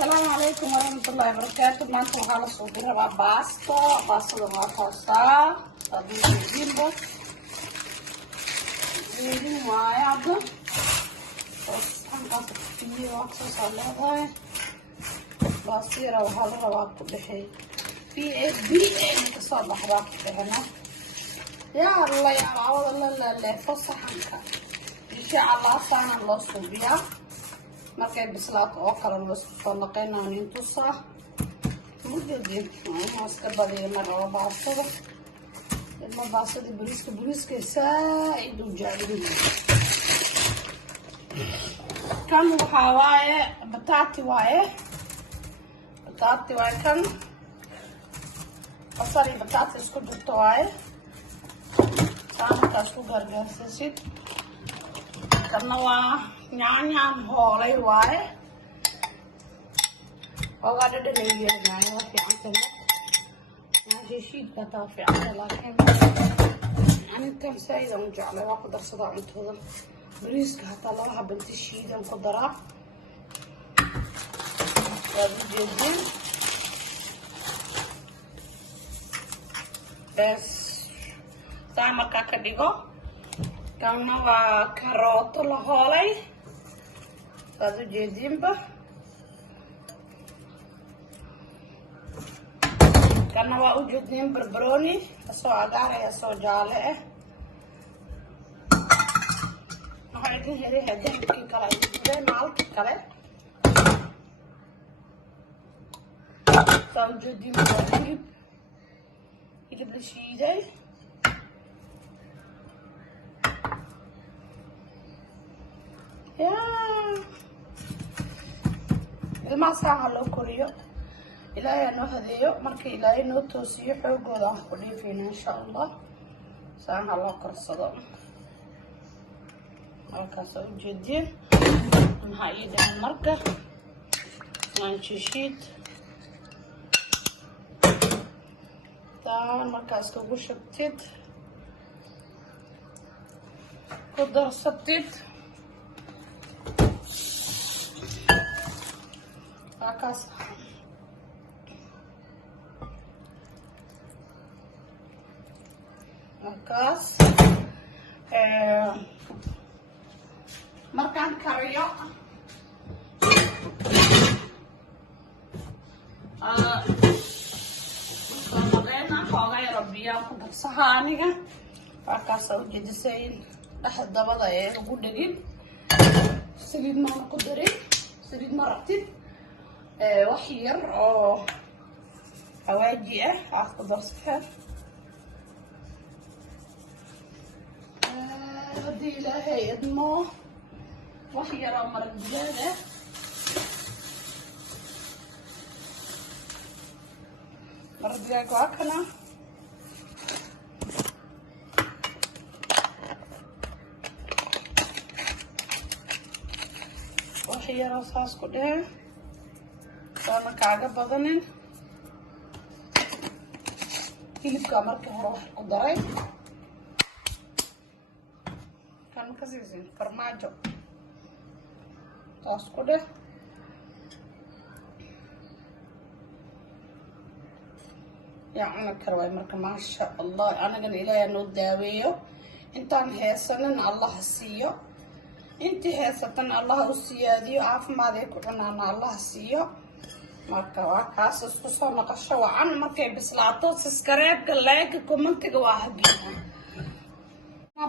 السلام عليكم ورحمة الله وبركاته. maanta waxaa la soo diraa baastada waa toosaa hadii jilbo weyn waaye hadda waxaan ka fiiriyo wax soo saarnaa baasira waxaa la rabaa ku dhaxay PSB ka soo baxdaa waxana yaa Allah yaa awada la fasaxanka insha Allah saana loo suubiyaa markay bislaato oo kala loo soo naqaynaa intuusa mudadii iska badiyo maraba baastada ilma baastada bariiska saaid u jecel kan waxaa waaye bataati waaye kan basali bataati isku jirto waaye saamkaas ku gargaarsiisid kana waa nyaanyaan hoolay waaye ogaa dhadhanayeenaayo waa fiicantana naashiishiidka taa fiicanta laakiin aninkan saaidaan u jeclay waa ku darsadaa cuntooda bariiska hataa laba habanti shiidan ku daraa waad u jeedeen bes saa markaa ka dhigo kana waa karooto la hoolay waad u jeediinba kana waa u jeedin barbarooni asoo cagaar ah asoo jaale ah waxaa idin helay hadalkii kale idin maalki kale saa u jeedin waa hilib la shiiday ilmaha saaha loo koriyo ilaahay noo hadeeyo marka ilaahay noo toosiyo xoogooda aan ku dhiifayna insha Allah saaha loo korsado halkaas u jeedin maxaa ii dhahan marka shiishiid taan markaas kugu shubtid ku darsatid akaas markaan kariyo maqeena xoogaa yaro biyaa ku darsaha aniga akaasa u jedisay dhex dabada ee ugu dhegin saliid maana ku darin saliid ma rabtid wax yar oo xawaaji ah aad ku darsataa hadii ilaahay idmo wax yar oo maraq digaag ah maraq digaag waa kana wax yar oo saas ku dheh waana kaaga badanin hilibka markii hore wax ku daray kan ka siisin farmaajo taas ku dheh yaa cuna kara waay marka maasha Allah anagana ilaahay noo daaweeyo intaan heesanin Allah siiyo intii heesatan Allah u siyaadiyo caafimaad ay ku cunaana Allah siiyo marka waa kaas isku soo noqosho wacan markay bislaato subscribe-ka like comment-ga waa hagiina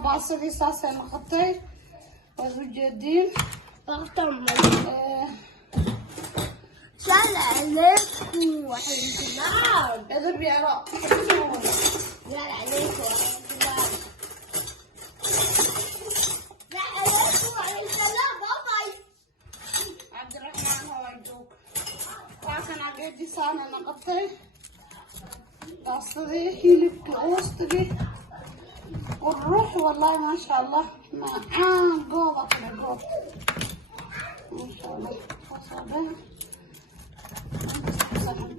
baasadii saasay noqotay waad u jeediin السلام عليكم ورحمة الله. اذهب يا رب. السلام عليكم ورحمة الله. السلام عليكم ورحمة الله. باي. عبد الرحمن هو يدوك. لكن عقيدي سانا نقطي. قصدي هيلك وسطي. والروح والله ما شاء الله معان قوضة كده قوضة. ما شاء الله. وصابها. صحيح.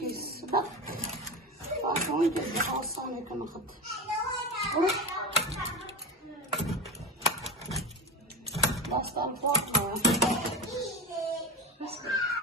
بط. وأخوان جد حوصاني كما خط.